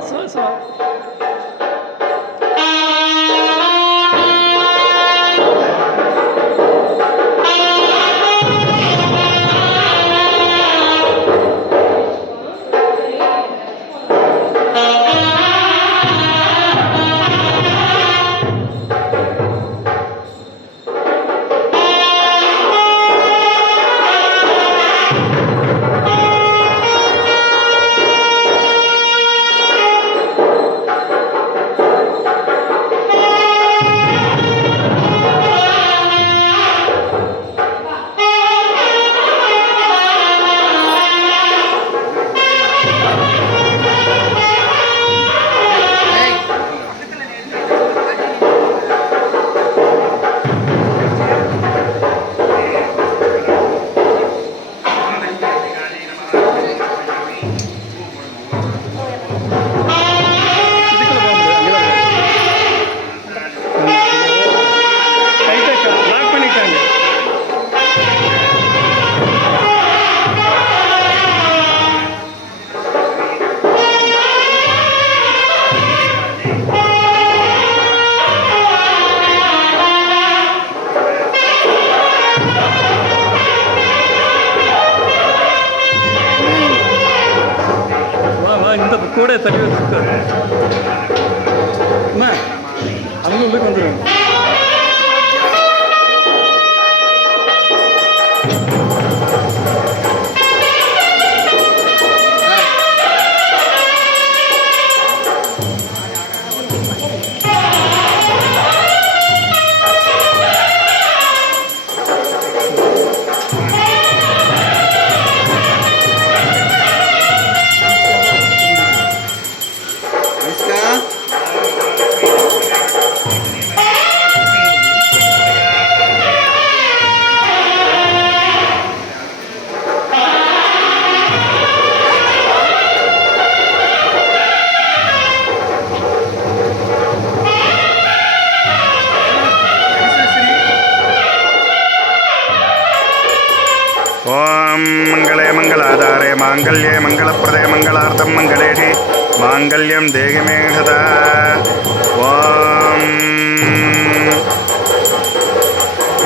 そうそう。கூட தள்ளி வச்சுருக்காரு. அம்மா அவங்க உள்ளுக்கு வந்துடுவாங்க ஓம் மங்களே மங்களாதாரே மாங்கல்யே மங்களப்பிரதே மங்களார்த்தம் மங்களேஷி மாங்கல்யம் தேகமேகதா. ஓம்.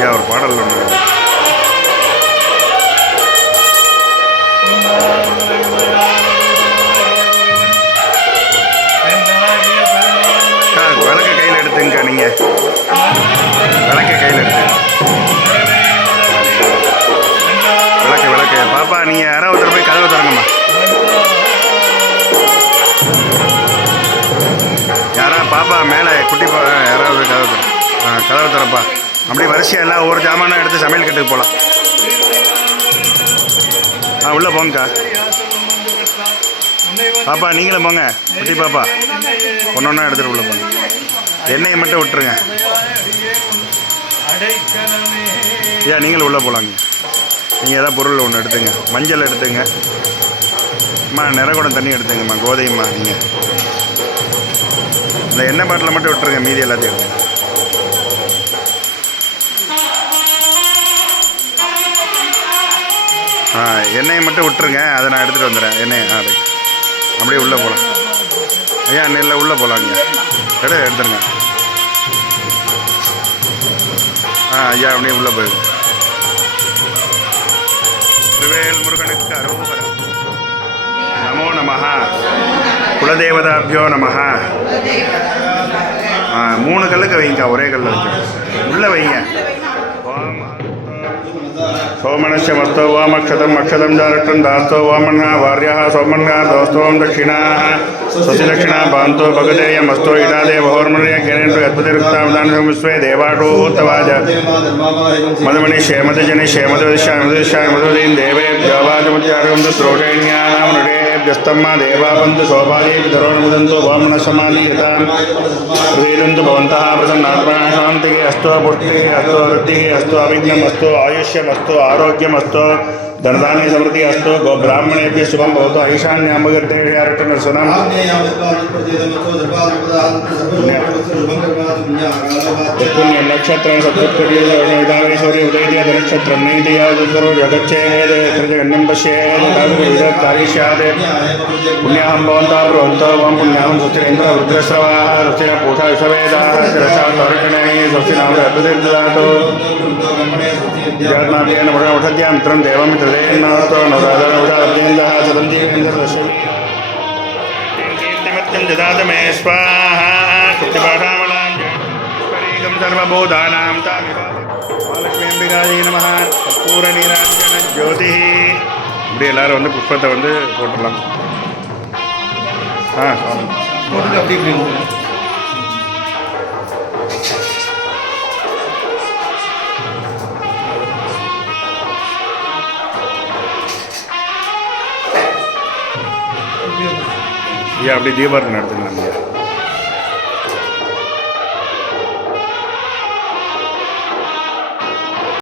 ஒரு பாடல் ஒன்று விளக்க கையில் எடுத்துங்க நீங்கள் விளக்க கையில் எடுத்து யாரா மேலே குட்டி யாராவது கதவு ஆ கதவை திறப்பா அப்படியே வரிசையாக எல்லாம் ஒவ்வொரு ஜாமானும் எடுத்து சமையல் கட்டுக்கு போகலாம் ஆ உள்ளே போங்கக்கா. பாப்பா நீங்களும் போங்க. குட்டி பாப்பா. ஒன்று ஒன்றா எடுத்துகிட்டு உள்ளே போங்க. எண்ணெயை மட்டும் விட்டுருங்க. ஏன் நீங்களும் உள்ளே போகலாங்க நீங்கள் ஏதாவது பொருள் ஒன்று எடுத்துங்க. மஞ்சள் எடுத்துங்க. அம்மா நிறகுடம் தண்ணி எடுத்துங்கம்மா கோதையம்மா நீங்கள் இந்த எண்ணெய் பாட்டில் மட்டும் விட்டுருங்க மீதி எல்லாத்தையும் ஆ எண்ணெயை மட்டும் விட்டுருங்க அதை நான் எடுத்துகிட்டு வந்துடுறேன். எண்ணெய் ஆ அப்படியே உள்ளே போகலாம். ஐயா நெல்ல உள்ளே போகலாங்க எடு எடுத்துருங்க. ஆ ஐயா அப்படியே உள்ளே போயிடுங்க திருவேல் முருகனுக்கு அரோகரம் நமோ நமஹா. குலதேவதாபியோ நம மூணு கல்லுக்கு வைங்கக்கா ஒரே கல்லில் வைக்க உள்ளே வைங்க सोमणस्य मस्तो वामक्षतम् अक्षतं दारट्टं दास्तो वामन्हा वार्यः सोमन्हा दोस्तों दक्षिणाः स्वतिदक्षिणा पान्तो भगदेयमस्तो इडादेवहोर्मर्य केनेन्द्र यद्वतिरुक्तावदानं विश्वे देवाटोत्तवाज मधुमणि क्षेमदजनि क्षेमदविश्यामदविश्यामदुदीन् देवेभ्योवाचमुच्चारं तु श्रोटेण्यां नृडे ग्रस्तम्मा देवापन्तु शोभागे पितरोन्मुदन्तु वामन समालीयताम् वेदन्तु भवन्तः प्रसन्नात्मना शान्तिः, अस्तु पुष्टिः अस्तु वृद्धिः अस्तु अभिज्ञम् अस्तु आयुष्यमस्तु आरोग्यमस्तु धनदाने समृद्धिः, अस्तु गोब्राह्मणेभ्यः शुभं भवतु। ऐशान्यामगर्तेभ्यः रटनर्शनम् புண்ணியம் நட்சத்திரம் சத்துக்குரியதாக சூரிய உதயதேத நட்சத்திரம் நீதியாவது ஜகச்சேது திருஜகன்னம் பசியேது தாரிஷாது புண்ணியாம் பவந்தாம் பிரவந்தோம் புண்ணியாம் சுத்திரேந்திர ருத்ரஸ்ரவாக சுத்திர பூஷா விசவேதாக ரசாம் தோரகணே சுஸ்தி நாம அபிதிர்தாதோ ஜகநாதேன முடன் உஷத்யாந்திரம் தேவம் திருதேநாதோ நவராதன ஸ்வாஹா குப்திபாடாம் சர்வபூதானாம் தாமி மகாலட்சுமியம்பிகாஜி நம ஜோதி இப்படி எல்லாரும் வந்து புஷ்பத்தை வந்து போட்டுடலாம். ஆ அப்படி இப்படி ஐயா நடத்துக்கலாம் ஐயா.